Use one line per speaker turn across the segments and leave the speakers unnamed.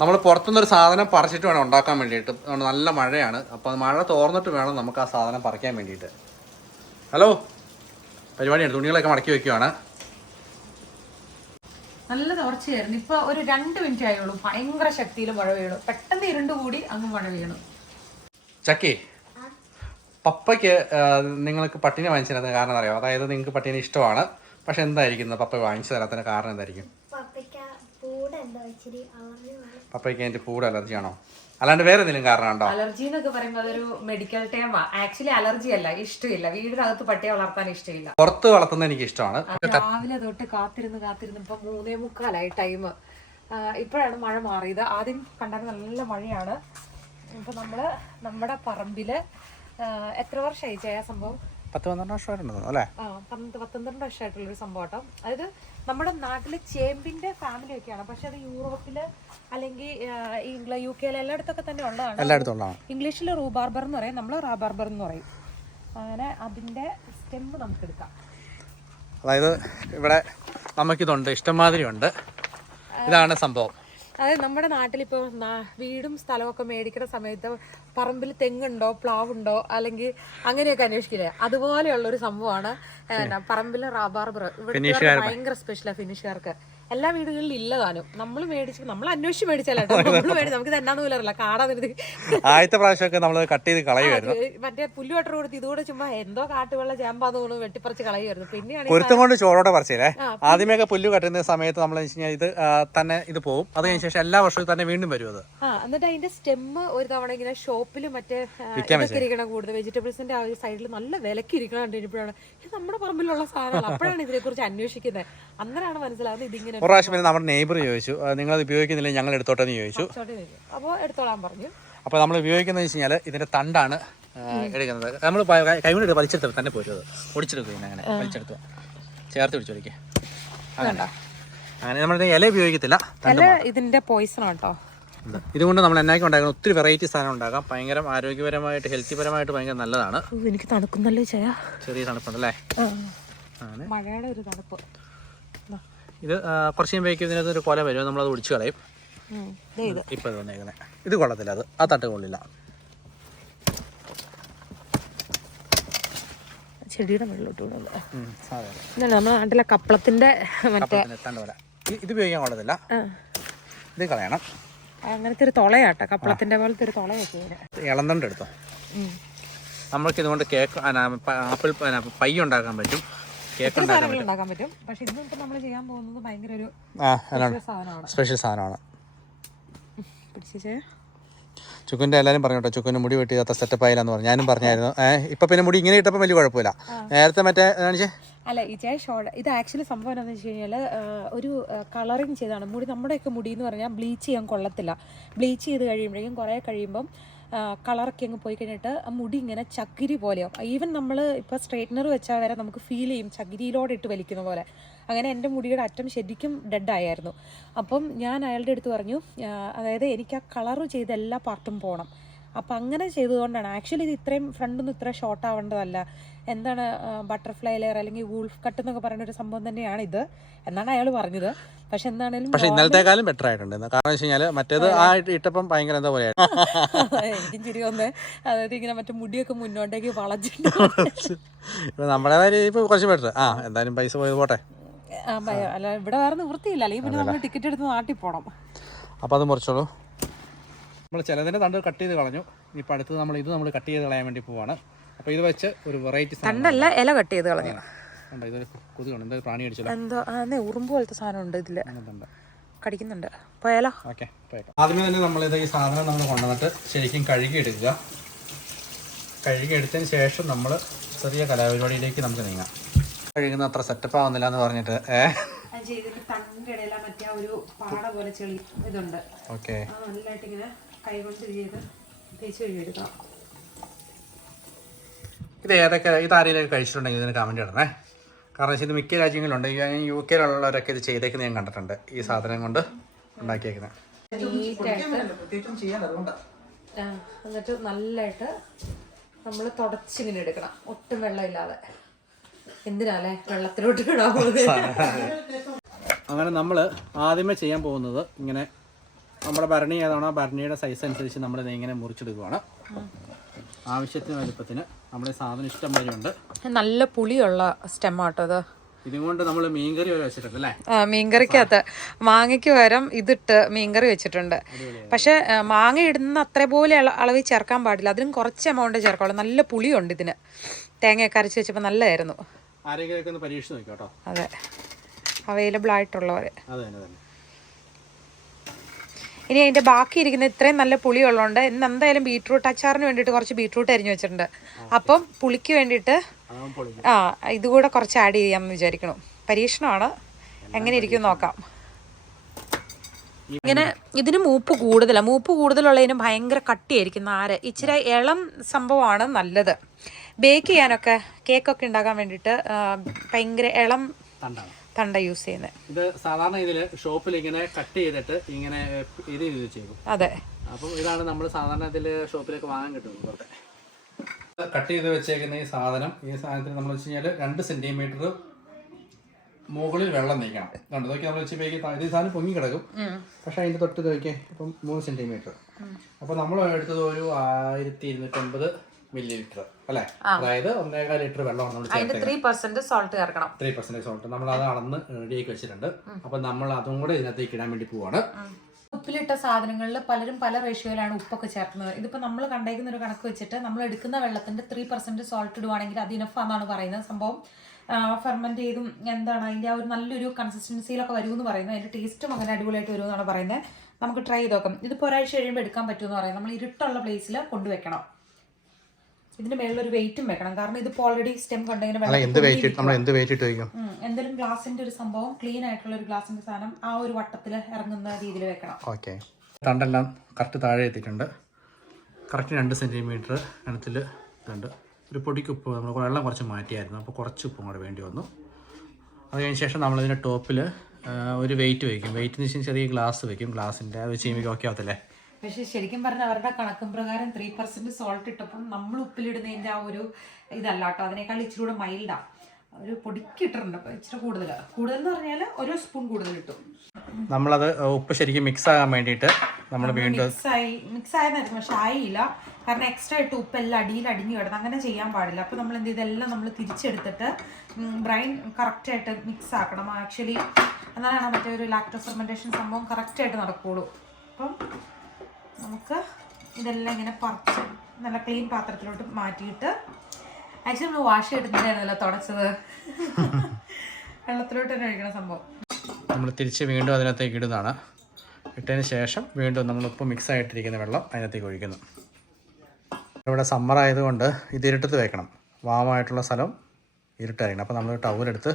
നമ്മൾ പുറത്തുനിന്നൊരു സാധനം പറിച്ചിട്ട് വേണം ഉണ്ടാക്കാൻ വേണ്ടിയിട്ട്. അതുകൊണ്ട് നല്ല മഴയാണ്. അപ്പോൾ അത് മഴ തോർന്നിട്ട് വേണം നമുക്ക് ആ സാധനം പറിക്കാൻ വേണ്ടിയിട്ട്. ഹലോ? പരിപാടിയാണ്. തുണികളൊക്കെ മടക്കി വെക്കുവാണ്.
നല്ല തോർച്ചയായിരുന്നു. ഇപ്പൊ ഒരു രണ്ട് മിനിറ്റ് ആയുള്ളൂ. ഭയങ്കര ശക്തിയിൽ മഴ വീണു പെട്ടെന്ന് ഇരുണ്ട് കൂടി അങ്ങ് മഴ വീണു
ചക്കി പപ്പയ്ക്ക് നിങ്ങൾക്ക് പട്ടിനെ വാങ്ങിച്ചു തരാത്ത കാരണം അറിയാം? അതായത് നിങ്ങൾക്ക് പട്ടീനെ ഇഷ്ടമാണ്. പക്ഷെ എന്തായിരിക്കും പപ്പ വാങ്ങിച്ചു തരാത്തതിന് കാരണം എന്തായിരിക്കും?
പപ്പയ്ക്ക് പൂട് എന്തോ ഇച്ചിരി അളഞ്ഞു വേണം
പപ്പയ്ക്ക് അതിന്റെ ഫുഡ് അലർജി ആണോ? അല്ലാണ്ട് വേറെ എന്തെങ്കിലും കാരണം ഉണ്ടോ?
അലർജി എന്നൊക്കെ പറയുമ്പോൾ അതൊരു മെഡിക്കൽ ടേമാ ആക്ച്വലി അലർജി അല്ല ഇഷ്ടമില്ല. വീടിനകത്ത് പട്ടിയെ വളർത്താൻ ഇഷ്ടമില്ല.
പുറത്ത് വളർത്തുന്നത് എനിക്ക് ഇഷ്ടമാണ്.
രാവിലെ തൊട്ട് കാത്തിരുന്ന് കാത്തിരുന്ന് ഇപ്പൊ മൂന്നേ മുക്കാലായി ടൈം ഇപ്പോഴാണ് മഴ മാറിയത്. ആദ്യം കണ്ടാൽ നല്ല മഴയാണ്. ഇപ്പൊ നമ്മൾ നമ്മുടെ പറമ്പിൽ എത്ര വർഷമായി ചെയ്യാ സംഭവം?
പത്ത് പന്ത്രണ്ട് വർഷമായിട്ടുണ്ടോ അല്ലേ?
ആ പന്ത്രണ്ട് പത്തൊമ്പത് വർഷമായിട്ടുള്ള ഒരു സംഭവം കേട്ടോ. അതായത് നമ്മുടെ നാട്ടിൽ ചേമ്പിന്റെ ഫാമിലി ഒക്കെയാണ്. പക്ഷെ അത് യൂറോപ്പിൽ അല്ലെങ്കിൽ ഇംഗ്ലണ്ട് യു കെയിൽ എല്ലായിടത്തൊക്കെ തന്നെ ഉള്ളതാണ്.
എല്ലായിടത്തും ഉള്ളതാണ്.
ഇംഗ്ലീഷിൽ റൂബാർബർ എന്ന് പറയും നമ്മൾ റാബാർബർ എന്ന് പറയും. അങ്ങനെ അതിന്റെ സ്റ്റെമ്പ് നമുക്ക് എടുക്കാം
അതായത് ഇവിടെ നമുക്കിതുണ്ട് ഇഷ്ടംമാതിരി ഉണ്ട് ഇതാണ് സംഭവം.
അതായത് നമ്മുടെ നാട്ടിലിപ്പോൾ വീടും സ്ഥലമൊക്കെ മേടിക്കുന്ന സമയത്ത് പറമ്പിൽ തെങ്ങുണ്ടോ പ്ലാവുണ്ടോ അല്ലെങ്കിൽ അങ്ങനെയൊക്കെ അന്വേഷിക്കില്ലേ? അതുപോലെയുള്ള ഒരു സംഭവമാണ് പറമ്പിൽ റാബാർബർ ഇവിടെ ഭയങ്കര സ്പെഷ്യലാണ് ഫിനിഷുകാർക്ക് എല്ലാ വീടുകളിലും ഇല്ല താനും. നമ്മൾ മേടിച്ച് നമ്മൾ അന്വേഷിച്ച് മേടിച്ചാലോ നമ്മൾ മേടിച്ച് നമുക്ക് തന്നാന്ന് പോലും അറിയില്ല. കാടാ നിർത്തി
ആദ്യത്തെ പ്രാവശ്യമൊക്കെ നമ്മൾ കട്ട് ചെയ്ത് കളയുമായിരുന്നു
മറ്റേ പുല്ലുവട്ടർ കൊടുത്ത് ഇതുകൂടെ ചുമ്മാ എന്തോ കാട്ടുവെള്ള തോന്നുന്നു വെട്ടിപ്പറിച്ച് കളയുമായിരുന്നു പിന്നെയാണ്
പൊരുത്തം കൊണ്ട് ചോറോടെ പറിച്ചില്ലേ ആദ്യമൊക്കെ പുല്ല് കട്ടുന്ന സമയത്ത് നമ്മൾ ഇത് തന്നെ ഇത് പോകും. അത് കഴിഞ്ഞ ശേഷം എല്ലാ വർഷവും തന്നെ വീണ്ടും വരും അത്.
ആ എന്നിട്ട് അതിന്റെ സ്റ്റെമ്മ് ഒരു തവണ ഇങ്ങനെ ഷോപ്പിൽ മറ്റേ ഇതൊക്കെ ഇരിക്കണ കൂടുതൽ. വെജിറ്റബിൾസിന്റെ ആ ഒരു സൈഡിൽ നല്ല വിലക്ക് ഇരിക്കണം കണ്ടിരിപ്പോഴാണ് ഇത് നമ്മുടെ പറമ്പിലുള്ള സാധനമാണ് അപ്പോഴാണ് ഇതിനെ കുറിച്ച് അന്വേഷിക്കുന്നത് അന്നേരമാണ് മനസ്സിലാവുന്നത് ഇതിങ്ങനെ
ഒരു പ്രാവശ്യം പിന്നെ നമ്മുടെ നെയ്ബർ ചോദിച്ചു. നിങ്ങൾ നിങ്ങളത് ഉപയോഗിക്കുന്നില്ല? ഞങ്ങൾ എടുത്തോട്ടെ എന്ന് ചോദിച്ചു
അപ്പോൾ എടുത്തോളാൻ പറഞ്ഞു.
അപ്പോൾ നമ്മൾ ഉപയോഗിക്കുന്നത് വെച്ച് കഴിഞ്ഞാൽ ഇതിന്റെ തണ്ടാണ് എടുക്കുന്നത്. നമ്മൾ കൈകൊണ്ട് വലിച്ചെടുത്ത് തന്നെ പോരും അത് ഒടിച്ചെടുക്കും ഇതിനെ അങ്ങനെ വലിച്ചെടുത്തു. ചേർത്ത് പിടിച്ചു ഒരിക്കൽ അങ്ങനെ. അങ്ങനെ നമ്മൾ ഇല ഉപയോഗിക്കത്തില്ല
ഇതിന്റെ പോയിസൺ കേട്ടോ
ഉണ്ട്. ഇതുകൊണ്ട് നമ്മൾ എന്നാക്കി ഉണ്ടാക്കുന്ന ഒത്തിരി വെറൈറ്റി സാധനം ഉണ്ടാക്കാം. ഭയങ്കര ആരോഗ്യപരമായിട്ട് ഹെൽത്തി പരമായിട്ട് ഭയങ്കര നല്ലതാണ്.
എനിക്ക് തണുക്കുന്നല്ലേ ചെയ്യാ
ചെറിയ തണുപ്പുണ്ടല്ലേ?
മഴയുടെ ഒരു തണുപ്പ്.
ഇത് കുറച്ച് കഴിയുമ്പോഴേക്കും ഇതിനകത്ത് ഒരു കൊല വരും. നമ്മളത് ഒടിച്ചു കളയും.
ഇപ്പൊ ഇത്.
ഇപ്പം ഇത് കൊള്ളത്തില്ല അത്. ആ തട്ട് കൊള്ളില്ല.
ചെടിയുടെ വെള്ളോട്ട് നമ്മുടെ നാട്ടിലെ കപ്പളത്തിന്റെ മറ്റേ
ഇത് ഉപയോഗിക്കാൻ കൊള്ളത്തില്ല. ഇത് കളയണം.
അങ്ങനത്തെ ഒരു തുളയാട്ടോ കപ്പളത്തിന്റെ പോലത്തെ ഒരു തുളയൊക്കെ
ഇളന്തണ്ട് എടുത്തോ. നമ്മൾക്ക് ഇതുകൊണ്ട് കേക്ക് ആപ്പിൾ പൈ ഉണ്ടാക്കാൻ പറ്റും. കേക്ക് ഉണ്ടാക്കാൻ
പറ്റും. പക്ഷെ നമ്മൾ ചെയ്യാൻ പോകുന്നത് ഭയങ്കര ഒരു
സ്പെഷ്യൽ സാധനമാണ്. ചുക്കുന്റെ എല്ലാവരും പറഞ്ഞു കേട്ടോ ചുക്കുന്റെ മുടി വെട്ടി അത്ര സെറ്റപ്പ് ആയില്ലെന്ന് പറഞ്ഞു. ഞാനും പറഞ്ഞായിരുന്നു ഇപ്പൊ പിന്നെ മുടി ഇങ്ങനെ ഇട്ടപ്പോൾ വലിയ കുഴപ്പമില്ല. നേരത്തെ മറ്റേ കാണിച്ചേ?
അല്ല ഈ ചേ ഷോർട്ട് ഇത് ആക്ച്വലി സംഭവം എന്താണെന്ന് വെച്ച് കഴിഞ്ഞാൽ ഒരു കളറിങ് ചെയ്താണ് മുടി നമ്മുടെയൊക്കെ മുടി എന്ന് പറഞ്ഞാൽ ബ്ലീച്ച് ചെയ്യാൻ കൊള്ളത്തില്ല. ബ്ലീച്ച് ചെയ്ത് കഴിയുമ്പോഴേക്കും കുറേ കഴിയുമ്പം കളറൊക്കെ അങ്ങ് പോയി കഴിഞ്ഞിട്ട് ആ മുടി ഇങ്ങനെ ചകിരി പോലെയാവും. ഈവൻ നമ്മൾ ഇപ്പോൾ സ്ട്രെയിറ്റ്നർ വെച്ചാൽ വരെ നമുക്ക് ഫീൽ ചെയ്യും ചകിരിയിലോടെ ഇട്ട് വലിക്കുന്ന പോലെ. അങ്ങനെ എന്റെ മുടിയുടെ അറ്റം ശരിക്കും ഡെഡ് ആയിരുന്നു അപ്പം ഞാൻ അയാളുടെ അടുത്ത് പറഞ്ഞു അതായത് എനിക്ക് ആ കളറ് ചെയ്ത എല്ലാ പാർട്ടും പോകണം അപ്പം അങ്ങനെ ചെയ്തതുകൊണ്ടാണ്. ആക്ച്വലി ഇത് ഇത്രയും ഫ്രണ്ടൊന്നും ഇത്ര ഷോർട്ട് ആവേണ്ടതല്ല. എന്താണ് ബട്ടർഫ്ലൈ ലെയർ അല്ലെങ്കിൽ വൂൾഫ് കട്ട് എന്നൊക്കെ പറയുന്ന ഒരു സംഭവം തന്നെയാണ് ഇത്. എന്നാണ് അയാൾ പറഞ്ഞത്. പക്ഷെ എന്താണേലും
പക്ഷേ ഇന്നലത്തെക്കാളും ബെറ്റർ ആയിട്ടുണ്ട്. കാരണം വെച്ച് കഴിഞ്ഞാൽ മറ്റേത് ആ ഇട്ടപ്പം ഭയങ്കര എന്താ പോലെ
എനിക്കും ചിരി വന്നേ. അതായത് ഇങ്ങനെ മറ്റേ മുടിയൊക്കെ മുന്നോട്ടേക്ക് വളച്ചിട്ട്
ഇപ്പം നമ്മുടെ കാര്യം ഇപ്പൊ കുറച്ച് ബെറ്റർ ആ എന്തായാലും പൈസ പോയത് പോട്ടെ.
അല്ല ഇവിടെ വേറെ നിവൃത്തിയില്ല. അല്ലെങ്കിൽ പിന്നെ നമ്മൾ ടിക്കറ്റ് എടുത്ത് നാട്ടിൽ പോകണം
അപ്പോൾ അത് മുറിച്ചോളൂ. നമ്മൾ ചിലതിന്റെ തണ്ട് കട്ട് ചെയ്ത് കളഞ്ഞു. ഇനിയിപ്പോൾ അടുത്തത് നമ്മൾ ഇത് നമ്മൾ കട്ട് ചെയ്ത് കളയാൻ വേണ്ടി പോവാണ്. അപ്പോൾ ഇത് വെച്ച് ഒരു വെറൈറ്റി
തണ്ടല്ല ഇല കട്ട് ചെയ്ത് കളഞ്ഞു.
ഉണ്ടോ ഇതൊരു കൊതുകാണ്. എന്താ പ്രാണി അടിച്ചല്ലോ
എന്തോ അതെ ഉറുമ്പ് പോലത്തെ സാധനം ഉണ്ട്
ഇതിൽ
കടിക്കുന്നുണ്ട്. പോയാലോ?
ഓക്കെ ആദ്യമേ തന്നെ നമ്മളിത് ഈ സാധനം നമ്മൾ കൊണ്ടുവന്നിട്ട് ശരിക്കും കഴുകി എടുക്കുക കഴുകി എടുത്തതിന് ശേഷം നമ്മൾ ചെറിയ കലാപരിപാടിയിലേക്ക് നമുക്ക് നീങ്ങാം. കഴുകുന്ന അത്ര സെറ്റപ്പ് ആവുന്നില്ല എന്ന് പറഞ്ഞിട്ട് ഏഹ്
ചെയ്തിട്ട് തണ്ടിടയിലാ മറ്റേ ഒരു പാട പോലെ ചെളി ഇതുണ്ട്.
ഓക്കെ.
നല്ലതായിട്ട് ഇങ്ങനെ കൈകൊണ്ട് ചെയ്ത് തേച്ച് കഴുകിയെടുക്കാം
ഇത് ഏതൊക്കെ ഇത് ആരെങ്കിലും കഴിച്ചിട്ടുണ്ടെങ്കിൽ ഇതിന് കമന്റ് ഇടണേ. കാരണം വെച്ചാൽ ഇത് മിക്ക രാജ്യങ്ങളിലുണ്ട്. യു കെയിലുള്ളവരൊക്കെ ഇത് ചെയ്തേക്കുന്നത് ഞാൻ കണ്ടിട്ടുണ്ട്. ഈ സാധനം കൊണ്ട് ഉണ്ടാക്കിയേക്കുന്നത്.
എന്നിട്ട് നല്ലതായിട്ട് നമ്മൾ തുടച്ചിങ്ങനെ എടുക്കണം. ഒട്ടും വെള്ളമില്ലാതെ. എന്തിനാലേ വെള്ളത്തിലോട്ട് ഇടാൻ പോകുന്നത്?
അങ്ങനെ നമ്മൾ ആദ്യമേ ചെയ്യാൻ പോകുന്നത് ഇങ്ങനെ നമ്മുടെ ഭരണി ഏതാണോ ഭരണിയുടെ സൈസ് അനുസരിച്ച് നമ്മൾ ഇങ്ങനെ മുറിച്ചെടുക്കുവാണ്. ആവശ്യത്തിന് വലുപ്പത്തിന് നമ്മുടെ സാധനം ഇഷ്ടം പോലെ ഉണ്ട്.
നല്ല പുളിയുള്ള സ്റ്റെമാട്ടോ അത്
ഇതുകൊണ്ട് നമ്മൾ മീൻകറി വെച്ചിട്ടുണ്ട് അല്ലേ?
മീൻകറിക്കകത്ത് മാങ്ങയ്ക്ക് പകരം ഇതിട്ട് മീൻകറി വെച്ചിട്ടുണ്ട്. പക്ഷെ മാങ്ങ ഇടുന്ന അത്ര പോലെ അളവിൽ ചേർക്കാൻ പാടില്ല. അതിനും കുറച്ച് എമൗണ്ട് ചേർക്കാവുള്ളൂ. നല്ല പുളിയുണ്ട് ഇതിന്. തേങ്ങയൊക്കെ അരച്ച് വെച്ചപ്പോൾ നല്ലതായിരുന്നു
ആരെങ്കിലും പരീക്ഷിച്ച് നോക്കാം കേട്ടോ.
അതെ. അവൈലബിൾ ആയിട്ടുള്ളവർ
അതെ അതെ തന്നെ.
ഇനി അതിന്റെ ബാക്കി ഇരിക്കുന്ന ഇത്രയും നല്ല പുളി ഉള്ളതുകൊണ്ട് ഇന്ന് എന്തായാലും ബീട്രൂട്ട് അച്ചാറിന് വേണ്ടിയിട്ട് കുറച്ച് ബീട്രൂട്ട് അരിഞ്ഞു വെച്ചിട്ടുണ്ട്. അപ്പം പുളിക്ക് വേണ്ടിയിട്ട് ആ ഇതുകൂടെ കുറച്ച് ആഡ് ചെയ്യാമെന്ന് വിചാരിക്കണം. പരീക്ഷണമാണ്. എങ്ങനെ ഇരിക്കും നോക്കാം. ഇങ്ങനെ ഇതിന് മൂപ്പ് കൂടുതലാണ് മൂപ്പ് കൂടുതലുള്ളതിന് ഭയങ്കര കട്ടിയായിരിക്കും നാര്. ഇച്ചിരി ഇളം സംഭവമാണ് നല്ലത്. ബേക്ക് ചെയ്യാനൊക്കെ കേക്കൊക്കെ ഉണ്ടാക്കാൻ വേണ്ടിയിട്ട് ഭയങ്കര ഇളം തണ്ട യൂസ് ചെയ്യുന്നത്
ഇത് സാധാരണ ഇതിൽ ഷോപ്പിൽ ഇങ്ങനെ കട്ട് ചെയ്തിട്ട് ഇങ്ങനെ ഇത് യൂസ് ചെയ്യും.
അതെ.
അപ്പം ഇതാണ് നമ്മൾ സാധാരണ ഇതിൽ ഷോപ്പിലേക്ക് വാങ്ങാൻ കിട്ടുന്നത് കട്ട് ചെയ്ത് വെച്ചേക്കുന്ന ഈ സാധനം ഈ സാധനത്തിന് നമ്മൾ വെച്ച് കഴിഞ്ഞാൽ രണ്ട് സെന്റിമീറ്റർ മുകളിൽ വെള്ളം നീക്കണം കണ്ടു? നോക്കി നമ്മൾ വെച്ച് ഇത് ഈ സാധനം പൊങ്ങി കിടക്കും. പക്ഷെ അതിന്റെ തൊട്ട് നോക്കിയേ ഇപ്പം മൂന്ന് സെന്റിമീറ്റർ അപ്പൊ നമ്മൾ എടുത്തത് ഒരു ആയിരത്തി ഇരുന്നൂറ്റമ്പത് മില്ലി ലിറ്റർ അല്ലേ? അതായത് ഒന്നേകാൽ ലിറ്റർ വെള്ളമാണ് നമ്മൾ
അതിന്റെ
ചേർത്തത്
ത്രീ പെർസെന്റ് സോൾട്ട് ചേർക്കണം.
ത്രീ പെർസെന്റേജ് സോൾട്ട് നമ്മൾ അത് അളന്ന് റെഡിയാക്കി വെച്ചിട്ടുണ്ട്. അപ്പം നമ്മൾ അതും കൂടെ ഇതിനകത്തേക്ക് ഇടാൻ വേണ്ടി പോവാണ്.
ഉപ്പിലിട്ട സാധനങ്ങളിൽ പലരും പല റേഷ്യോയിലാണ് ഉപ്പൊക്കെ ചേർക്കുന്നത്. ഇതിപ്പോ നമ്മൾ കണ്ടേക്കുന്ന ഒരു കണക്ക് വെച്ചിട്ട് നമ്മൾ എടുക്കുന്ന വെള്ളത്തിന്റെ ത്രീ പെർസെന്റ് സോൾട്ട് ഇടുവാണെങ്കിൽ അത് ഇനഫ് എന്നാണ് പറയുന്നത്. സംഭവം ഫെർമെന്റ് ചെയ്തും എന്താണ് അതിന്റെ ആ ഒരു നല്ലൊരു കൺസിസ്റ്റൻസിയിലൊക്കെ വരുമെന്ന് പറയുന്നത്. അതിന്റെ ടേസ്റ്റും അങ്ങനെ അടിപൊളിയായിട്ട് വരുമെന്നാണ് പറയുന്നത്. നമുക്ക് ട്രൈ ചെയ്ത് നോക്കാം. ഇതിപ്പോൾ ഒരാഴ്ച കഴിയുമ്പോൾ എടുക്കാൻ പറ്റുമെന്ന് പറയുന്നത്. നമ്മൾ ഇരുട്ടുള്ള പ്ലേസിൽ കൊണ്ടുവയ്ക്കണം ഇതിന്റെ മേളിൽ ഒരു വെയിറ്റും വെക്കണം. കാരണം ഇത് ഓൾറെഡി സ്റ്റെം
ഇട്ട്
എന്തെങ്കിലും ഗ്ലാസിന്റെ ഒരു സംഭവം ക്ലീൻ ആയിട്ടുള്ള ഒരു ഗ്ലാസിന്റെ സാധനം ആ ഒരു വട്ടത്തിൽ ഇറങ്ങുന്ന രീതിയിൽ വെക്കണം.
ഓക്കെ തണ്ടെല്ലാം കറക്റ്റ് താഴെ എത്തിയിട്ടുണ്ട്. കറക്റ്റ് രണ്ട് സെന്റിമീറ്റർ കണത്തിൽ ഇതുണ്ട്. ഒരു പൊടിക്ക് ഉപ്പ് നമ്മൾ വെള്ളം കുറച്ച് മാറ്റിയായിരുന്നു. അപ്പോൾ കുറച്ച് ഉപ്പും കൂടെ വേണ്ടി വന്നു. അത് കഴിഞ്ഞ ശേഷം നമ്മളിതിന്റെ ടോപ്പിൽ ഒരു വെയിറ്റ് വയ്ക്കും വെയിറ്റിന് ശേഷം ചെറിയ ഗ്ലാസ് വയ്ക്കും ഗ്ലാസിന്റെ അത് ചീമിക്ക് ഓക്കെ ആവത്തില്ലേ?
പക്ഷെ ശരിക്കും പറഞ്ഞാൽ അവരുടെ കണക്കും പ്രകാരം ത്രീ പെർസെന്റ് സോൾട്ട് ഇട്ടപ്പോൾ നമ്മൾ ഉപ്പിലിടുന്നതിന്റെ ആ ഒരു ഇതല്ല കേട്ടോ. അതിനേക്കാൾ ഇച്ചിരി കൂടെ മൈൽഡാ ഒരു പൊടിക്ക് ഇട്ടിട്ടുണ്ട് അപ്പൊ ഇച്ചിരി കൂടുതൽ. കൂടുതൽ എന്ന് പറഞ്ഞാൽ ഒരു സ്പൂൺ കൂടുതൽ ഇട്ടു.
നമ്മളത് ഉപ്പ് ശരിക്കും മിക്സ് ആകാൻ വേണ്ടിയിട്ട് നമ്മൾ വീണ്ടും
മിക്സ് ആയി മിക്സ് ആയതായിരുന്നു പക്ഷെ ആയില്ല. കാരണം എക്സ്ട്രാ ഇട്ട് ഉപ്പ് എല്ലാം അടിയിൽ അടിഞ്ഞു കിടന്നു അങ്ങനെ ചെയ്യാൻ പാടില്ല. അപ്പോൾ നമ്മൾ എന്ത് ഇതെല്ലാം നമ്മൾ തിരിച്ചെടുത്തിട്ട് ബ്രൈൻ കറക്റ്റായിട്ട് മിക്സ് ആക്കണം. ആക്ച്വലി എന്നാലാണ് മറ്റേ ഒരു ലാക്ടോ ഫെർമെന്റേഷൻ സംഭവം കറക്റ്റായിട്ട് നടക്കുകയുള്ളൂ അപ്പം നമുക്ക് ഇതെല്ലാം ഇങ്ങനെ പറിച്ച് നല്ല ക്ലീൻ പാത്രത്തിലോട്ട് മാറ്റിയിട്ട് ആക്ച്വലി നമ്മൾ വാഷ് ചെയ്തിട്ടുണ്ടായിരുന്നല്ലോ തുടച്ചത്? വെള്ളത്തിലോട്ട് തന്നെ ഒഴിക്കണ സംഭവം.
നമ്മൾ തിരിച്ച് വീണ്ടും അതിനകത്തേക്ക് ഇടുന്നതാണ്. ഇട്ടതിന് ശേഷം വീണ്ടും നമ്മൾ ഉപ്പ് മിക്സ് ആയിട്ടിരിക്കുന്ന വെള്ളം അതിനകത്തേക്ക് ഒഴിക്കുന്നു. ഇവിടെ സമ്മർ ആയതുകൊണ്ട് ഇത് ഇരുട്ടത്ത് വെക്കണം. വാമായിട്ടുള്ള സ്ഥലം ഇരുട്ടായിരിക്കണം. അപ്പോൾ നമ്മൾ ടവലെടുത്ത്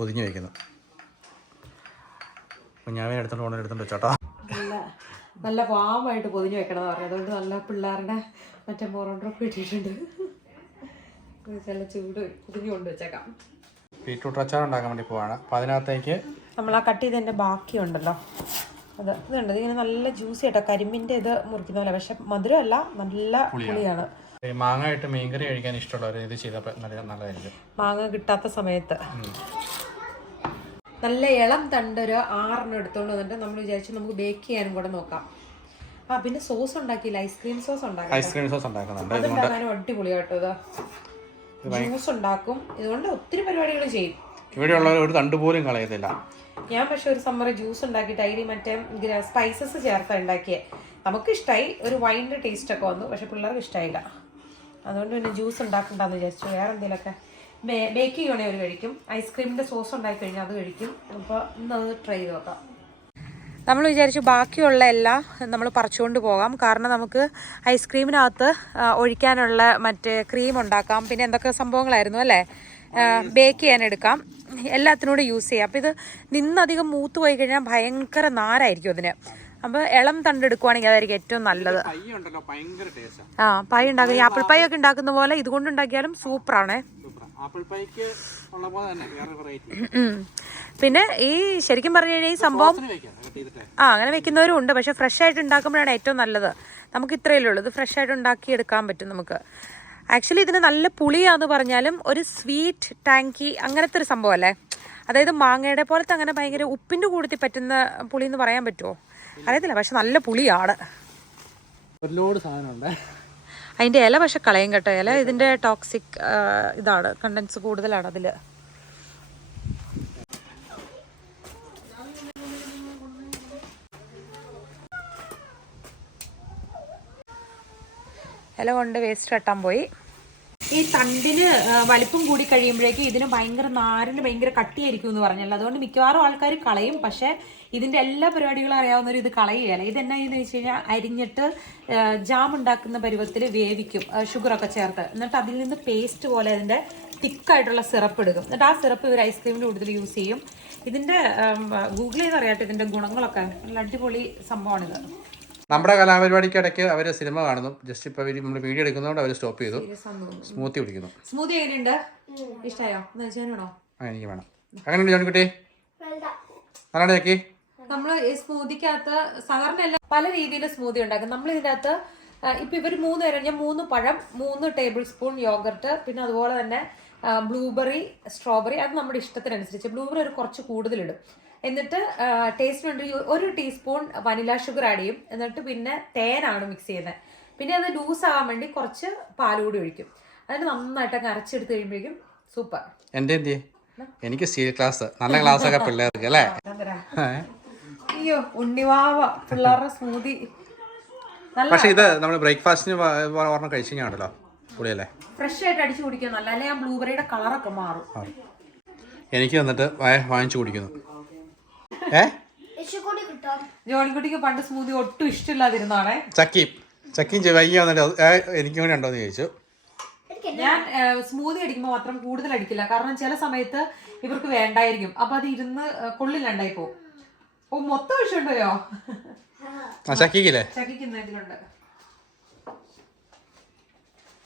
പൊതിഞ്ഞ് വയ്ക്കുന്നു കുഞ്ഞാവിനെ എടുത്തോണ്ട് ഓണർ എടുത്തോണ്ട് വെച്ചോട്ടോ.
നല്ല വാമായിട്ട് പൊതിഞ്ഞു വെക്കണം എന്ന് പറഞ്ഞു. അതുകൊണ്ട് നല്ല പിള്ളേരുടെ മറ്റേ മൊറോണ്ടൊക്കെ ഇട്ടിട്ടുണ്ട് ചില ചൂട് പൊതിഞ്ഞു കൊണ്ട് വെച്ചേക്കാം.
ബീറ്റ്റൂട്ട് അച്ചാർ ഉണ്ടാക്കാൻ വേണ്ടി പോവാണ്. അപ്പോൾ അതിനകത്തേക്ക്
നമ്മൾ ആ കട്ട് ചെയ്തതിന്റെ ബാക്കിയുണ്ടല്ലോ. അത് ഇതുണ്ട്. ഇതിങ്ങനെ നല്ല ജ്യൂസി ആയിട്ടോ കരിമ്പിന്റെ ഇത് മുറിക്കുന്ന പോലെ. പക്ഷെ മധുരമല്ല നല്ല പുളിയാണ്.
മാങ്ങ ഇട്ട് മീൻകറി കഴിക്കാൻ ഇഷ്ടമുള്ളവർ ഇത് ചെയ്തപ്പോൾ നല്ല നല്ലതായിരിക്കും.
മാങ്ങ കിട്ടാത്ത സമയത്ത്. നല്ല ഇളം തണ്ടൊരു ആറിന് ആറെണ്ണം എടുത്തോണ്ട് വന്നിട്ട് നമ്മൾ വിചാരിച്ചു നമുക്ക് ബേക്ക് ചെയ്യാനും കൂടെ നോക്കാം. ആ പിന്നെ സോസ് ഉണ്ടാക്കിയില്ല? ഐസ്ക്രീം സോസ് ഉണ്ടാക്കി
ഐസ്ക്രീം സോസ് ഉണ്ടാക്കുന്നുണ്ട്
അതുണ്ടാക്കാനും അടിപൊളിയാട്ടോ ഇതാ. ജ്യൂസ് ഉണ്ടാക്കും. ഇതുകൊണ്ട് ഒത്തിരി പരിപാടികൾ ചെയ്യും.
ഇവിടെയുള്ള ഒരു തണ്ട് പോലും കളയത്തില്ല.
ഞാൻ പക്ഷെ ഒരു സമ്മർ ജ്യൂസ് ഉണ്ടാക്കിയിട്ട് അതിൽ മറ്റേ സ്പൈസസ് ചേർത്താ ഉണ്ടാക്കിയത് നമുക്ക് ഇഷ്ടമായി ഒരു വൈന്റെ ടേസ്റ്റ് ഒക്കെ വന്നു. പക്ഷെ പിള്ളേർക്ക് ഇഷ്ടമായില്ല അതുകൊണ്ട് പിന്നെ ജ്യൂസ് ഉണ്ടാക്കണ്ടെന്ന് വിചാരിച്ചു. വേറെ എന്തെങ്കിലുമൊക്കെ ബേക്ക് ചെയ്യണേ ഒരു കഴിക്കും. ഐസ്ക്രീമിന്റെ സോസ് ഉണ്ടായി കഴിഞ്ഞാൽ അത് കഴിക്കും. അപ്പോൾ ഇന്നത് ട്രൈ ചെയ്ത് നോക്കാം. നമ്മൾ വിചാരിച്ചു ബാക്കിയുള്ള എല്ലാം നമ്മൾ പറിച്ചുകൊണ്ട് പോകാം. കാരണം നമുക്ക് ഐസ്ക്രീമിനകത്ത് ഒഴിക്കാനുള്ള മറ്റേ ക്രീം ഉണ്ടാക്കാം. പിന്നെ എന്തൊക്കെ സംഭവങ്ങളായിരുന്നു അല്ലേ? ബേക്ക് ചെയ്യാൻ എടുക്കാം. എല്ലാത്തിനോടും യൂസ് ചെയ്യാം. അപ്പോൾ ഇത് നിന്നധികം മൂത്ത് പോയി കഴിഞ്ഞാൽ ഭയങ്കര നാരായിരിക്കും അതിന്. അപ്പോൾ ഇളം തണ്ട് എടുക്കുവാണെങ്കിൽ അതായിരിക്കും ഏറ്റവും നല്ലത്. ആ പൈ ഉണ്ടാക്കും ഈ ആപ്പിൾ പൈ ഒക്കെ ഉണ്ടാക്കുന്ന പോലെ ഇതുകൊണ്ട് ഉണ്ടാക്കിയാലും സൂപ്പറാണേ.
ആപ്പിൾ പൈക്ക് ഉള്ള പോലെ തന്നെ വേറെ വെറൈറ്റി
പിന്നെ ഈ ശരിക്കും പറഞ്ഞു കഴിഞ്ഞാൽ ഈ സംഭവം ആ അങ്ങനെ വെക്കുന്നവരും ഉണ്ട്. പക്ഷെ ഫ്രഷ് ആയിട്ട് ഉണ്ടാക്കുമ്പോഴാണ് ഏറ്റവും നല്ലത്. നമുക്ക് ഇത്രയല്ലേ ഉള്ളൂ. ഇത് ഫ്രഷ് ആയിട്ട് ഉണ്ടാക്കി എടുക്കാൻ പറ്റും നമുക്ക്. ആക്ച്വലി ഇതിന് നല്ല പുളിയാന്ന് പറഞ്ഞാലും ഒരു സ്വീറ്റ് ടാങ്കി അങ്ങനത്തെ ഒരു സംഭവം അല്ലേ അതായത് മാങ്ങയുടെ പോലത്തെ അങ്ങനെ ഭയങ്കര ഉപ്പിന്റെ കൂടത്തിൽ പറ്റുന്ന പുളി എന്ന് പറയാൻ പറ്റുമോ അറിയത്തില്ല. പക്ഷെ നല്ല പുളിയാണ്.
ഒരു ലോഡ് സാധനമുണ്ട്.
അതിന്റെ ഇല പക്ഷെ കളയും കേട്ടോ. ഇല ഇതിന്റെ ടോക്സിക് ഇതാണ്. കണ്ടൻസ് കൂടുതലാണ് അതിൽ ഇല കൊണ്ട് വേസ്റ്റ് കെട്ടാൻ പോയി. ഈ തണ്ടിന് വലിപ്പം കൂടി കഴിയുമ്പോഴേക്കും ഇതിന് ഭയങ്കര നാരിന് ഭയങ്കര കട്ടിയായിരിക്കും എന്ന് പറഞ്ഞല്ലോ. അതുകൊണ്ട് മിക്കവാറും ആൾക്കാർ കളയും. പക്ഷെ ഇതിന്റെ എല്ലാ പരിപാടികളും അറിയാവുന്നവർ ഇത് കളയുകയല്ല. ഇത് എന്നാ വെച്ച് കഴിഞ്ഞാൽ അരിഞ്ഞിട്ട് ജാം ഉണ്ടാക്കുന്ന പരുവത്തിൽ വേവിക്കും ഷുഗറൊക്കെ ചേർത്ത്. എന്നിട്ട് അതിൽ നിന്ന് പേസ്റ്റ് പോലെ അതിന്റെ തിക്കായിട്ടുള്ള സിറപ്പ് എടുക്കും എന്നിട്ട് ആ സിറപ്പ് ഇവർ ഐസ്ക്രീമിൽ കൂടുതൽ യൂസ് ചെയ്യും. ഇതിന്റെ ഗൂഗിൾ ചെയ്ത് അറിയാട്ടോ ഇതിന്റെ ഗുണങ്ങളൊക്കെ. നല്ല അടിപൊളി സംഭവമാണിത്
നമ്മുടെ കലാപരിപാടിക്ക് ഇടയ്ക്ക് അവർ സിനിമ കാണുന്നു. ജസ്റ്റ് ഇപ്പൊ നമ്മൾ വീഡിയോ എടുക്കുന്നതുകൊണ്ട് അവർ സ്റ്റോപ്പ് ചെയ്തു. സ്മൂത്തി കുടിക്കുന്നു.
സ്മൂത്തി എങ്ങനെയുണ്ട്? ഇഷ്ടമായോ
എനിക്ക് വേണം. അങ്ങനെയുണ്ട് ജോണിക്കുട്ടി?
വേണ്ട.
നല്ലോണം നോക്കി
നമ്മൾ ഈ സ്മൂതിക്കകത്ത് സാധാരണ എല്ലാം പല രീതിയിൽ സ്മൂതി ഉണ്ടാക്കും. നമ്മൾ ഇതിനകത്ത് ഇപ്പൊ ഇവർ മൂന്ന് പേരും ഞാൻ മൂന്ന് പഴം മൂന്ന് ടേബിൾ സ്പൂൺ യോഗർട്ട് പിന്നെ അതുപോലെ തന്നെ ബ്ലൂബെറി സ്ട്രോബെറി അത് നമ്മുടെ ഇഷ്ടത്തിനനുസരിച്ച്. ബ്ലൂബെറി ഒരു കുറച്ച് കൂടുതലിടും. എന്നിട്ട് ടേസ്റ്റ് വേണ്ടി ഒരു- ടീസ്പൂൺ വനില ഷുഗർ ആഡ് ചെയ്യും. എന്നിട്ട് പിന്നെ തേനാണ് മിക്സ് ചെയ്യുന്നത്. പിന്നെ അത് ലൂസ് ആവാൻ വേണ്ടി കുറച്ച് പാലുകൂടി കൂടി ഒഴിക്കും. അതിന് നന്നായിട്ട് അരച്ചെടുത്ത് കഴിയുമ്പോഴേക്കും സൂപ്പർ
എന്റെ എന്ത് എനിക്ക് സ്റ്റീൽ ക്ലാസ് നല്ല ക്ലാസ് ഒക്കെ പിള്ളേർക്ക് അല്ലേ?
അയ്യോ ഉണ്ണിവാവ പിള്ളേരുടെ സ്മൂതി
പക്ഷെ ഇത് നമ്മൾ ബ്രേക്ക്ഫാസ്റ്റിന് ഓർമ്മ കഴിച്ചു കഴിഞ്ഞാണല്ലോ പുളിയല്ലേ?
ഫ്രഷ് ആയിട്ട് അടിച്ചു കുടിക്കുന്നു നല്ല ഞാൻ ബ്ലൂബെറിയുടെ കളറൊക്കെ മാറും.
എനിക്ക് വന്നിട്ട് വാങ്ങിച്ചു കുടിക്കുന്നു. ഏ?
ജോണിക്കുട്ടിക്ക് പണ്ട് സ്മൂതി ഒട്ടും ഇഷ്ടമില്ലാതിരുന്നാണേ
ചക്കിയും ചക്കിയും വൈകി വന്നിട്ട് എനിക്ക് വേണ്ടി ഉണ്ടോ എന്ന് ചോദിച്ചു
ഞാൻ സ്മൂതി അടിക്കുമ്പോൾ മാത്രം കൂടുതൽ അടിക്കില്ല. കാരണം ചില സമയത്ത് ഇവർക്ക് വേണ്ടായിരിക്കും. അപ്പൊ അത് ഇരുന്ന് ഏ, കൊള്ളില്ലാണ്ടായി പോകും ഓ മൊത്തം വിഷയമുണ്ടല്ലോ
ആ. ചക്കിക്കില്ലേ?
ചക്കിക്ക് ഇന്ന് ഇതിലുണ്ട്.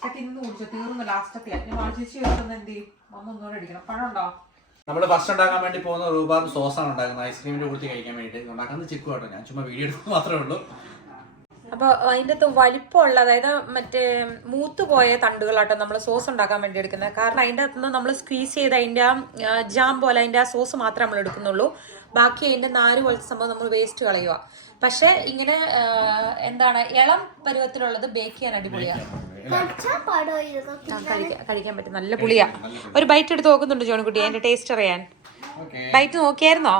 ചക്കി ഇന്ന് കുടിച്ചോ? തീർന്നു ലാസ്റ്റൊക്കെ ഞാൻ വാങ്ങിച്ചു വെക്കുന്ന എന്ത് ചെയ്യും? വന്ന് ഒന്നുകൂടെ അടിക്കണം. പഴം ഉണ്ടോ?
നമ്മൾ ഫസ്റ്റ് ഉണ്ടാക്കാൻ വേണ്ടി പോകുന്ന റൂബാർബ് ആണ് ഉണ്ടാക്കുന്നത്. ഐസ്ക്രീമിന്റെ കൂടുതൽ കഴിക്കാൻ വേണ്ടിയിട്ട് ഉണ്ടാക്കുന്നത്. ചിക്കു കേട്ടോ ഞാൻ ചുമ്മാ വീഡിയോ എടുക്കുന്നത് മാത്രമേ ഉള്ളൂ.
അപ്പോൾ അതിന്റെ അകത്ത് വലിപ്പമുള്ള അതായത് മറ്റേ മൂത്ത് പോയ തണ്ടുകളാട്ടോ നമ്മൾ സോസ് ഉണ്ടാക്കാൻ വേണ്ടി എടുക്കുന്നത്. കാരണം അതിന്റെ അകത്തുനിന്ന് നമ്മൾ സ്ക്വീസ് ചെയ്ത് അതിന്റെ ആ ജാം പോലെ അതിന്റെ ആ സോസ് മാത്രമേ നമ്മൾ എടുക്കുന്നുള്ളൂ. ബാക്കി അതിന്റെ നാല് പോലത്തെ സംഭവം നമ്മൾ വേസ്റ്റ് കളയുക. പക്ഷെ ഇങ്ങനെ എന്താണ് ഇളം പരുവത്തിലുള്ളത് ബേക്ക് ചെയ്യാൻ അടിപൊളിയാണ് കഴിക്കാൻ പറ്റും. നല്ല പുളിയാ. ഒരു ബൈറ്റ് എടുത്ത് നോക്കുന്നുണ്ട് ജോണിക്കുട്ടി അതിന്റെ ടേസ്റ്റ് അറിയാൻ.
ഓക്കെ.
ബൈറ്റ് നോക്കിയായിരുന്നോ?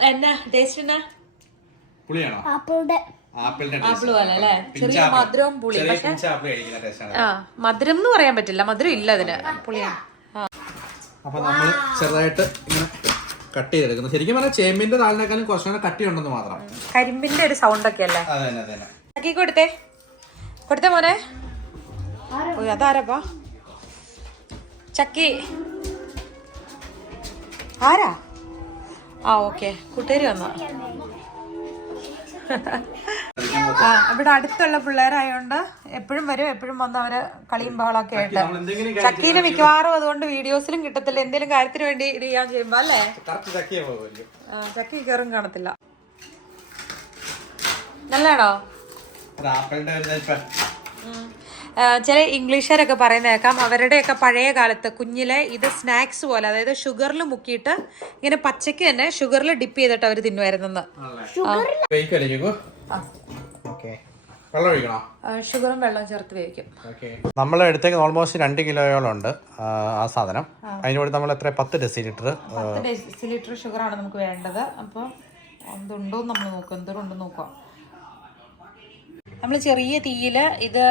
എന്നാ ടേസ്റ്റ് എന്നാ?
പുളിയാണോ?
ആപ്പിളുടെ.
ആപ്പിൾ പോലെ അല്ലേ? ചെറിയ മധുരവും പുളി ആ മധുരം എന്ന് പറയാൻ പറ്റില്ല. മധുരം ഇല്ല അതിന്. പുളിയാണ്. ആ.
അപ്പൊ നമ്മൾ ചെറുതായിട്ട് ഇങ്ങനെ കട്ട് ചെയ്തെടുക്കുന്നു. ശരിക്കും പറഞ്ഞാൽ ചേമ്പിന്റെ താലിനേക്കാളും കുറച്ചുകൂടെ കട്ടി ഉണ്ടെന്ന് മാത്രം.
കരിമ്പിന്റെ ഒരു സൗണ്ട് ഒക്കെ അല്ലേ? ആക്കി കൊടുത്തേ. കൊടുത്തേ മോനെ. ഓ അതാരപ്പാ ചക്കി. ആരാ? ആ ഓക്കെ. കൂട്ടുകാരി വന്നോ ഇവിടെ അടുത്തുള്ള പിള്ളേരായോണ്ട് എപ്പോഴും വരും എപ്പോഴും വന്ന് അവർ കളിയും ബഹളമൊക്കെ ആയിട്ട്. ചക്കീന് മിക്കവാറും അതുകൊണ്ട് വീഡിയോസിലും കിട്ടത്തില്ല. എന്തെങ്കിലും കാര്യത്തിന് വേണ്ടി ഇത് ചെയ്യാൻ ചെയ്യുമ്പോ അല്ലേ? ചക്കി കയറും കാണത്തില്ല. നല്ലതാണോ? ചില ഇംഗ്ലീഷുകാരൊക്കെ പറയുന്ന കേൾക്കാം. അവരുടെയൊക്കെ പഴയ കാലത്ത് കുഞ്ഞിലെ ഇത് സ്നാക്സ് പോലെ അതായത് ഷുഗറിൽ മുക്കിയിട്ട് ഇങ്ങനെ പച്ചയ്ക്ക് തന്നെ ഷുഗറിൽ ഡിപ്പ് ചെയ്തിട്ട് അവർ തിന്നുമായിരുന്നെന്ന്.
ഓക്കെ വെള്ളം ഒഴിക്കണോ?
ഷുഗറും വെള്ളവും ചേർത്ത് വേവിക്കും.
നമ്മൾ എടുത്തേക്ക് ഓൾമോസ്റ്റ് രണ്ട് കിലോയോളം ഉണ്ട് ആ, സാധനം. അതിന് കൂടി നമ്മൾ എത്ര? പത്ത് ഡെസിലിറ്റർ
പത്ത് ഡെസിലിറ്റർ ഷുഗറാണ് നമുക്ക് വേണ്ടത്. അപ്പോൾ എന്തുണ്ടോ നമ്മൾ നോക്കുക എന്തോരം നോക്കാം. നമ്മൾ ചെറിയ തീയിൽ ഇത്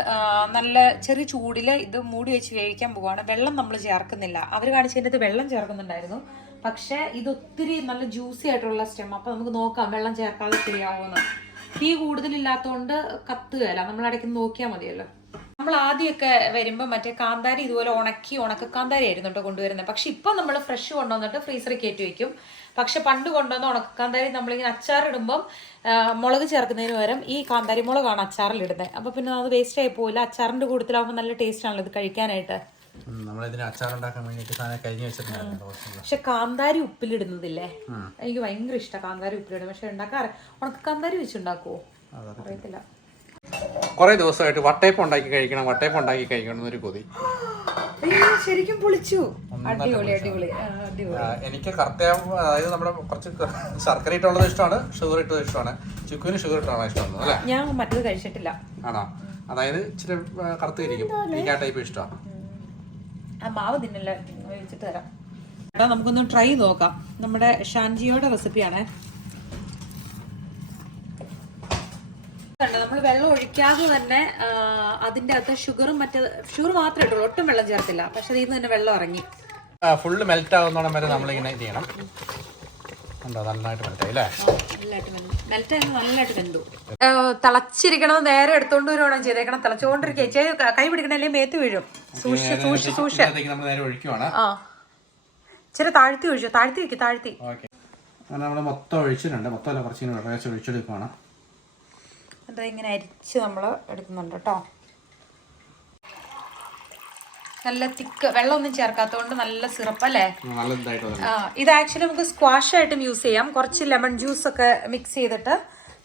നല്ല ചെറിയ ചൂടിൽ ഇത് മൂടി വെച്ച് വേവിക്കാൻ പോവുകയാണ് വെള്ളം നമ്മൾ ചേർക്കുന്നില്ല. അവർ കാണിച്ചതിന്റെ വെള്ളം ചേർക്കുന്നുണ്ടായിരുന്നു. പക്ഷേ ഇത് ഒത്തിരി നല്ല ജ്യൂസി ആയിട്ടുള്ള സ്റ്റെം അപ്പോൾ നമുക്ക് നോക്കാം വെള്ളം ചേർക്കാതെ ശരിയാവുമെന്ന് തീ കൂടുതലില്ലാത്തതുകൊണ്ട് കത്തുകയല്ല. നമ്മൾ ഇടയ്ക്ക് നോക്കിയാൽ മതിയല്ലോ. നമ്മൾ ആദ്യമൊക്കെ വരുമ്പോൾ മറ്റേ കാന്താരി ഇതുപോലെ ഉണക്കി ഉണക്ക കാന്താരി ആയിരുന്നു കേട്ടോ കൊണ്ടുവരുന്നത്. പക്ഷെ ഇപ്പം നമ്മൾ ഫ്രഷ് കൊണ്ടുവന്നിട്ട് ഫ്രീസറിൽ കയറ്റി വെക്കും. പക്ഷെ പണ്ട് കൊണ്ടുവന്ന ഉണക്ക കാന്താരി നമ്മളിങ്ങനെ അച്ചാറിടുമ്പം മുളക് ചേർക്കുന്നതിന് പകരം ഈ കാന്താരി മുളകാണ് അച്ചാറിലിടുന്നത്. അപ്പോൾ പിന്നെ അത് വേസ്റ്റ് ആയി പോകില്ല അച്ചാറിന്റെ കൂടുതലാവുമ്പോൾ നല്ല ടേസ്റ്റ് ആണല്ലോ ഇത് കഴിക്കാനായിട്ട്.
നമ്മളിതിന് അച്ചാർ ഉണ്ടാക്കാൻ വേണ്ടിയിട്ട് സാധനം കഴിഞ്ഞ് വെച്ചിട്ടുണ്ടായിരുന്നു
പക്ഷെ കാന്താരി ഉപ്പിലിടുന്നതില്ലേ? എനിക്ക് ഭയങ്കര ഇഷ്ടം കാന്താരി ഉപ്പിലിടും പക്ഷെ ഉണ്ടാക്കാറ്. ഉണക്ക കാന്താരി വെച്ചുണ്ടാക്കുവോ? അറിയത്തില്ല.
കുറെ ദിവസമായിട്ട് വട്ടയപ്പം ഉണ്ടാക്കി കഴിക്കണം വട്ടയപ്പം ഉണ്ടാക്കി കഴിക്കണം ഒരു കൊതി.
ശരിക്കും പൊളിച്ചു. അടിപൊളി അടിപൊളി.
എനിക്ക് കറക്റ്റ് അതായത് നമ്മുടെ കുറച്ച് ശർക്കര ഇട്ടുള്ളത് ഇഷ്ടമാണ് ഷുഗർ ഇട്ടത് ഇഷ്ടമാണ്. ചുക്കുവിന് ഷുഗർ ഇട്ടാണ് ഇഷ്ടം അല്ലേ?
ഞാൻ മറ്റത് കഴിച്ചിട്ടില്ല.
ആണോ? അതായത് ഇച്ചിരി കറുത്തിരിക്കും എനിക്ക് ആ ടൈപ്പ് ഇഷ്ടമാണ്.
ആ മാവ് തിന്നല്ല. ഒഴിച്ചിട്ട് തരാം. എടാ നമുക്കൊന്ന് ട്രൈ നോക്കാം. നമ്മുടെ ഷാൻജിയോടെ റെസിപ്പിയാണ് നമ്മൾ വെള്ളം ഒഴിക്കാതെ തന്നെ അതിന്റെ അകത്ത് ഷുഗറും മറ്റ് ഷുഗർ മാത്രമേ ഇട്ടുള്ളൂ. ഒട്ടും വെള്ളം ചേർത്തില്ല. പക്ഷെ ഇതിൽ നിന്ന് തന്നെ വെള്ളം ഇറങ്ങി.
ഫുള്ള് മെൽറ്റ് വരെ നമ്മളിങ്ങനെ ചെയ്യണം.
തിളച്ചിരിക്കണത് നേരെ എടുത്തോണ്ട് വരുവാണോ ചെയ്തേക്കണം തിളച്ചുകൊണ്ടിരിക്കുക. ചേച്ചി കൈ പിടിക്കണല്ലേ മേത്ത് വീഴും. സൂക്ഷിച്ച് സൂക്ഷിച്ച് സൂക്ഷിച്ച്.
നമ്മൾ നേരെ ഒഴിക്കുവാണ്.
ആ. ഇച്ചിരി താഴ്ത്തി ഒഴിച്ചു? താഴ്ത്തി വെക്ക് താഴ്ത്തി.
ഓക്കെ. നമ്മൾ മൊത്തം ഒഴിച്ചിട്ടുണ്ട്. മൊത്തം അല്ല കുറച്ച് ഒഴിച്ചെടുക്കുവാണ്.
അത് ഇങ്ങനെ അരിച്ച് നമ്മൾ എടുക്കുന്നുണ്ട് കേട്ടോ. നല്ല തിക്ക് വെള്ളമൊന്നും ചേർക്കാത്തതുകൊണ്ട് നല്ല സിറപ്പ് അല്ലേ? ആ, ഇത് ആക്ച്വലി നമുക്ക് സ്ക്വാഷ് ആയിട്ടും യൂസ് ചെയ്യാം. കുറച്ച് ലെമൺ ജ്യൂസ് ഒക്കെ മിക്സ് ചെയ്തിട്ട്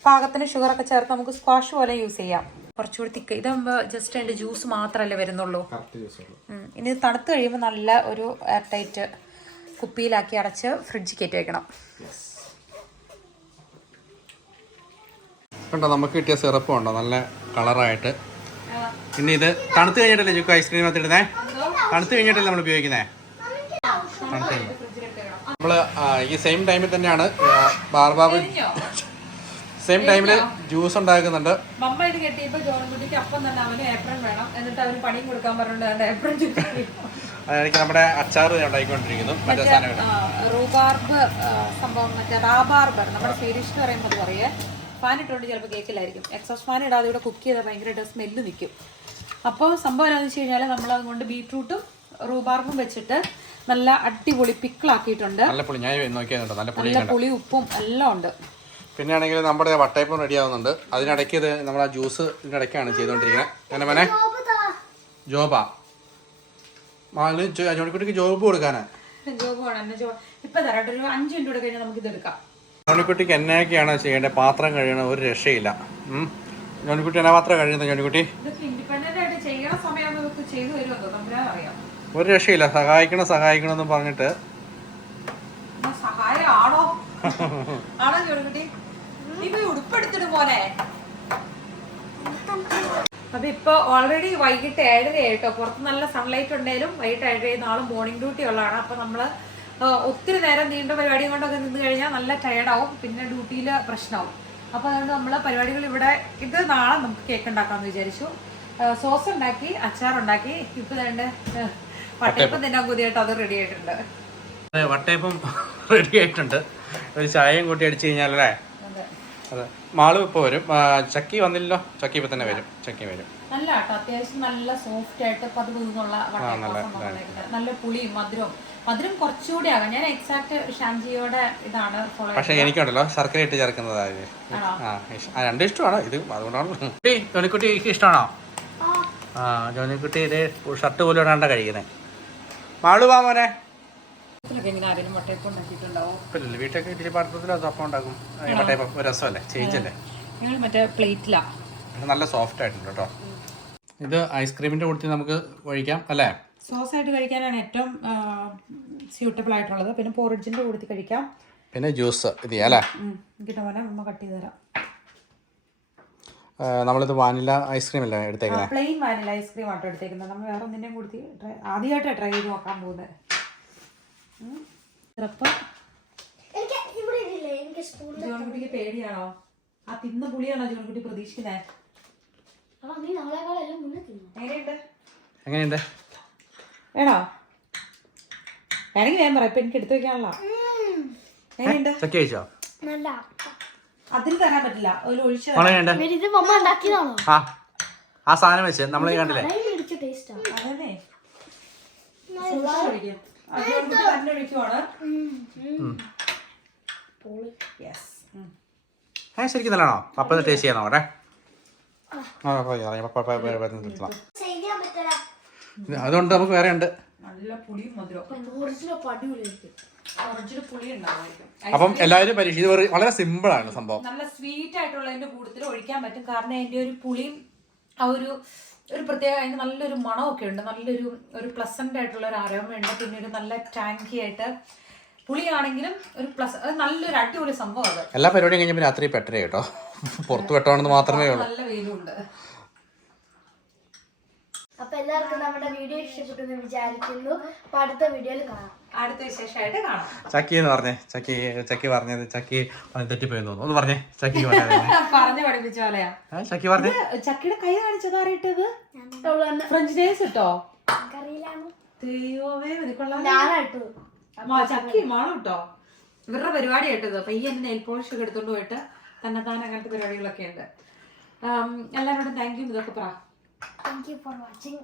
പാകത്തിന് ഷുഗർ ഒക്കെ ചേർത്ത് നമുക്ക് സ്ക്വാഷ് പോലെ യൂസ് ചെയ്യാം. കുറച്ചുകൂടി തിക്ക് ഇതാകുമ്പോൾ ജസ്റ്റ് അതിന്റെ ജ്യൂസ് മാത്രമല്ലേ വരുന്നുള്ളൂ. ഇനി ഇത് തണുത്ത് കഴിയുമ്പോൾ നല്ല ഒരു എയർ ടൈറ്റ് കുപ്പിയിലാക്കി അടച്ച് ഫ്രിഡ്ജ് കയറ്റി വെക്കണം.
കണ്ടോ നമുക്ക് കിട്ടിയ സിറപ്പ് ഉണ്ടോ നല്ല കളറായിട്ട് ഇനി ഇത് തണുത്ത് കഴിഞ്ഞിട്ടല്ലേ ചുക്ക് ഐസ്ക്രീം ഇടുന്നേ? തണുത്ത് കഴിഞ്ഞിട്ടല്ലേ നമ്മൾ ഉപയോഗിക്കുന്നത് തണുത്ത് കഴിഞ്ഞ്. നമ്മൾ ഈ സെയിം ടൈമിൽ തന്നെയാണ് ബാർബാബ് സെയിം ടൈമിൽ ജ്യൂസ് ഉണ്ടാക്കുന്നുണ്ട്.
മമ്മ ഇത് കെട്ടിയപ്പോൾ ജോൺകുട്ടിക്ക് അപ്പം തന്നെ അവന് ഏപ്രൺ വേണം. എന്നിട്ട് അവന് പണിയും കൊടുക്കാൻ പറഞ്ഞിട്ടുണ്ട് ഏപ്രൺ
അതായത് നമ്മുടെ അച്ചാർ ഉണ്ടായിക്കൊണ്ടിരിക്കുന്നു. മറ്റേ സാധനം
റൂബാർബ് സംഭവം മറ്റേ റാബാർബർ നമ്മുടെ സ്വീഡിഷ് എന്ന് പറയുമ്പോൾ പറയേ ഫാൻ ഇട്ടുകൊണ്ട് ചിലപ്പോൾ കേക്കിലായിരിക്കും എക്സോസ് ഫാൻ ഇടാതെ ഇവിടെ കുക്ക് ചെയ്താൽ ഭയങ്കരമായിട്ട് സ്മെല്ല് നിൽക്കും അപ്പോൾ സംഭവം എന്താണെന്ന് വെച്ച് കഴിഞ്ഞാൽ നമ്മൾ അതുകൊണ്ട് ബീട്രൂട്ടും റൂബാർബും വെച്ചിട്ട് നല്ല അടിപൊളി പിക്കിളാക്കിയിട്ടുണ്ട്.
നല്ല പുളി ഞാൻ നോക്കിയാൽ നല്ല പുളി
ഉപ്പും എല്ലാം ഉണ്ട്.
പിന്നെ ആണെങ്കിൽ നമ്മുടെ വട്ടയപ്പം റെഡി ആവുന്നുണ്ട്. അതിനിടയ്ക്ക് ഇത് നമ്മൾ ആ ജ്യൂസ് ഇതിനിടയ്ക്കാണ് ചെയ്തുകൊണ്ടിരിക്കുന്നത്. അങ്ങനെ മനെ? ജോബാ. മാലിന് ജോണിക്കുട്ടിക്ക് ജോബ് കൊടുക്കാനാ.
ജോബ് വേണം എന്നെ ജോബ് ഇപ്പം തരാം കേട്ടോ. ഒരു അഞ്ച് മിനിറ്റ് കൂടെ കഴിഞ്ഞാൽ നമുക്ക് ഇതെടുക്കാം
ജോണിക്കുട്ടിക്ക് എന്നൊക്കെയാണ് ചെയ്യേണ്ടത്? പാത്രം കഴിയണ ഒരു രക്ഷയില്ല. ജോണിക്കുട്ടി എന്നാ പാത്രം കഴിയുന്നത് ജോണിക്കുട്ടി?
ചെയ്യണ സമയം നമുക്ക് ചെയ്തു വരുമല്ലോ തമ്പുരാൻ അറിയാം
ഒരു രക്ഷയില്ല. സഹായിക്കണം സഹായിക്കണം എന്ന് പറഞ്ഞിട്ട്
സഹായം ആണോ ചോടുകുട്ടി ഉടുപ്പെടുത്തിട്ട് പോലെ അപ്പൊ ഇപ്പൊ ഓൾറെഡി വൈകിട്ട് ഏഴര ആയിട്ടോ. പുറത്ത് നല്ല സൺലൈറ്റ് ഉണ്ടെങ്കിലും വൈകിട്ട് ഏഴര നാളെ മോർണിംഗ് ഡ്യൂട്ടി ഉള്ളതാണ്. അപ്പൊ നമ്മൾ ഒത്തിരി നേരം നീണ്ട പരിപാടി കൊണ്ടൊക്കെ നിന്ന് കഴിഞ്ഞാൽ നല്ല ടയർഡാവും പിന്നെ ഡ്യൂട്ടിയിൽ പ്രശ്നമാവും. അപ്പൊ അതുകൊണ്ട് നമ്മൾ പരിപാടികൾ ഇവിടെ ഇത് നാളെ നമുക്ക് കേക്ക് ഉണ്ടാക്കാന്ന് വിചാരിച്ചു. സോസ് ഉണ്ടാക്കി അച്ചാർ ഉണ്ടാക്കി ഇപ്പൊ രണ്ട് വട്ടയപ്പം തിന്നാൻ പുതിയായിട്ട് അത് റെഡി ആയിട്ടുണ്ട്.
അതെ വട്ടയപ്പം റെഡി ആയിട്ടുണ്ട്. ഒരു ചായയും കൂട്ടി അടിച്ചു കഴിഞ്ഞാലല്ലേ
അതെ.
അതെ. മാളും ഇപ്പോൾ വരും. ചക്കി വന്നില്ലല്ലോ? ചക്കി ഇപ്പം തന്നെ വരും. ചക്കി വരും.
നല്ല കേട്ടോ അത്യാവശ്യം നല്ല സോഫ്റ്റ് ആയിട്ട് പതുപതുന്നുള്ള നല്ല പുളിയും മധുരവും. മധുരം കുറച്ചുകൂടി ആകാം. ഞാൻ എക്സാക്ട് ഷാംജിയുടെ ഇതാണ് ഫോളോ
പക്ഷെ എനിക്കുണ്ടല്ലോ. ശർക്കര ഇട്ട്
ചേർക്കുന്നതായിരുന്നു
ആ രണ്ടും ഇഷ്ടമാണ്. ഇത് അതുകൊണ്ടാണ്. തൊണിക്കുട്ടി ഇഷ്ടമാണോ? ആ ജോനിക്കുട്ടി ഇത് ഷർട്ട് പോലും ഇടാണ്ട കഴിക്കുന്നത് മാളു വാ മോനെ. ഇപ്പില്ലല്ലോ വീട്ടിലൊക്കെ ഇഡ്ഡലി പാത്രത്തിൽ അത് അപ്പം ഉണ്ടാക്കും? വട്ടയപ്പം രസമല്ലേ? ചേഞ്ച് അല്ലേ?
ഞങ്ങൾ മറ്റേ പ്ലേറ്റിലാ.
ഇത് നല്ല സോഫ്റ്റ് ആയിട്ടുണ്ട് കേട്ടോ ഇത് ഐസ്ക്രീമിന്റെ കൂട്ടത്തിൽ നമുക്ക് കഴിക്കാം അല്ലേ?
സോസ് ആയിട്ട് കഴിക്കാനാണ് ഏറ്റവും സ്യൂട്ടബിൾ ആയിട്ടുള്ളത്. പിന്നെ പോറിഡ്ജിന്റെ കൂടത്തിൽ കഴിക്കാം.
പിന്നെ ജ്യൂസ് ഇത് ചെയ്യാം അല്ലേ?
ഉം, കിട്ടും പോലെ അമ്മ കട്ട് ചെയ്ത് തരാം.
നമ്മളിത് വാനില ഐസ്ക്രീം അല്ലേ എടുത്തേക്കുന്നത്
പ്ലെയിൻ വാനില ഐസ്ക്രീം ആട്ടോ എടുത്തേക്കുന്നത് നമ്മൾ വേറെ ഒന്നിന്റെയും കൂടി ട്രൈ ആദ്യമായിട്ടാണ് ട്രൈ ചെയ്ത് നോക്കാൻ പോകുന്നത്
സ്പൂൺ
ജോൺകുട്ടിക്ക് പേടിയാണോ? ആ തിന്ന പുളിയാണോ ജോൺകുട്ടി പ്രതീക്ഷിക്കുന്നത് എങ്ങനെയുണ്ട്? വേണോ? വേണമെങ്കിൽ ഞാൻ പറയാം ഇപ്പൊ എനിക്ക് എടുത്തു വെക്കാനുള്ള. എങ്ങനെയുണ്ട്? അതിൽ തരാൻ പറ്റില്ല. ഒരു ഒഴിച്ച
എങ്ങനെയുണ്ട്
ഇത് മമ്മ ഉണ്ടാക്കിയതാണോ?
ആ ആ സാധനം വെച്ച്. നമ്മൾ കണ്ടില്ലേ?
കടയിൽ മേടിച്ച ടേസ്റ്റാ
അതന്നെ. സൂക്ഷിച്ച് ഒഴിക്കും. അത് ജോൺകുട്ടി തന്നെ ഒഴിക്കുവാണ്. യെസ്
ഏ ശരിക്കും നല്ലതാണോ? പപ്പ ടേസ്റ്റ് ചെയ്യാൻ നോക്കട്ടെ ആ. പോയി, ഇറങ്ങി, പപ്പ, പപ്പ, പപ്പ, പപ്പ, നിർത്തണം.
ചെയ്യാൻ പറ്റില്ല
അതുകൊണ്ട് നമുക്ക് വേറെ ഉണ്ട്
നല്ല പുളിയും മധുരം
ഒറിജിനൽ പടിപൊളിയായിരിക്കും.
പുളി ഉണ്ടാവുമായിരിക്കും.
അപ്പം എല്ലാവരും പരീക്ഷ ഇത് വളരെ സിമ്പിൾ ആണ് സംഭവം.
നല്ല സ്വീറ്റ് ആയിട്ടുള്ളതിന്റെ കൂടുതൽ ഒഴിക്കാൻ പറ്റും. കാരണം അതിന്റെ ഒരു പുളിയും ആ ഒരു ഒരു പ്രത്യേക അതിന് നല്ലൊരു മണമൊക്കെ ഉണ്ട്. നല്ലൊരു ഒരു പ്ലസന്റ് ആയിട്ടുള്ള ഒരു അരോമയുണ്ട് പിന്നെ ഒരു നല്ല ടാങ്കി ആയിട്ട് പുളിയാണെങ്കിലും ഒരു പ്ലസ് അത് നല്ലൊരു അടിപൊളി സംഭവം അത്.
എല്ലാ പരിപാടിയും കഴിഞ്ഞാൽ രാത്രി പെട്ടര കേട്ടോ. പുറത്ത് പെട്ടോണെന്ന് മാത്രമേ ഉള്ളൂ.
നല്ല വെയിലുണ്ട്.
അപ്പൊ എല്ലാവർക്കും നമ്മുടെ വീഡിയോ ഇഷ്ടപ്പെട്ടു എന്ന് വിചാരിക്കുന്നു. അപ്പൊ അടുത്ത വീഡിയോയിൽ കാണാം.
അടുത്ത വിശേഷമായിട്ട് കാണാം.
ചക്കി എന്ന് പറഞ്ഞേ ചക്കി ചക്കി പറഞ്ഞത് ചക്കി തെറ്റിപ്പോയി തോന്നുന്നു. ഒന്ന് പറഞ്ഞേ ചക്കി പറഞ്ഞേ
പറഞ്ഞു പഠിപ്പിച്ച പോലെയാ.
ചക്കി പറഞ്ഞേ.
ചക്കിയുടെ കൈ
കാണിച്ചത് അറിയിട്ടത്
ഫ്രഞ്ച് ഡേസ് ഇട്ടോ? ദൈവമേ ചക്കി മാണം കേട്ടോ ഇവരുടെ പരിപാടി കേട്ടത് പയ്യൻ നെയിൽ പോളിഷ് ഒക്കെ എടുത്തോണ്ട് പോയിട്ട് തന്നെ താൻ അങ്ങനത്തെ പരിപാടികളൊക്കെ ഉണ്ട്. എല്ലാവരോടും താങ്ക് യു ഇതൊക്കെ പറ.
Thank you for watching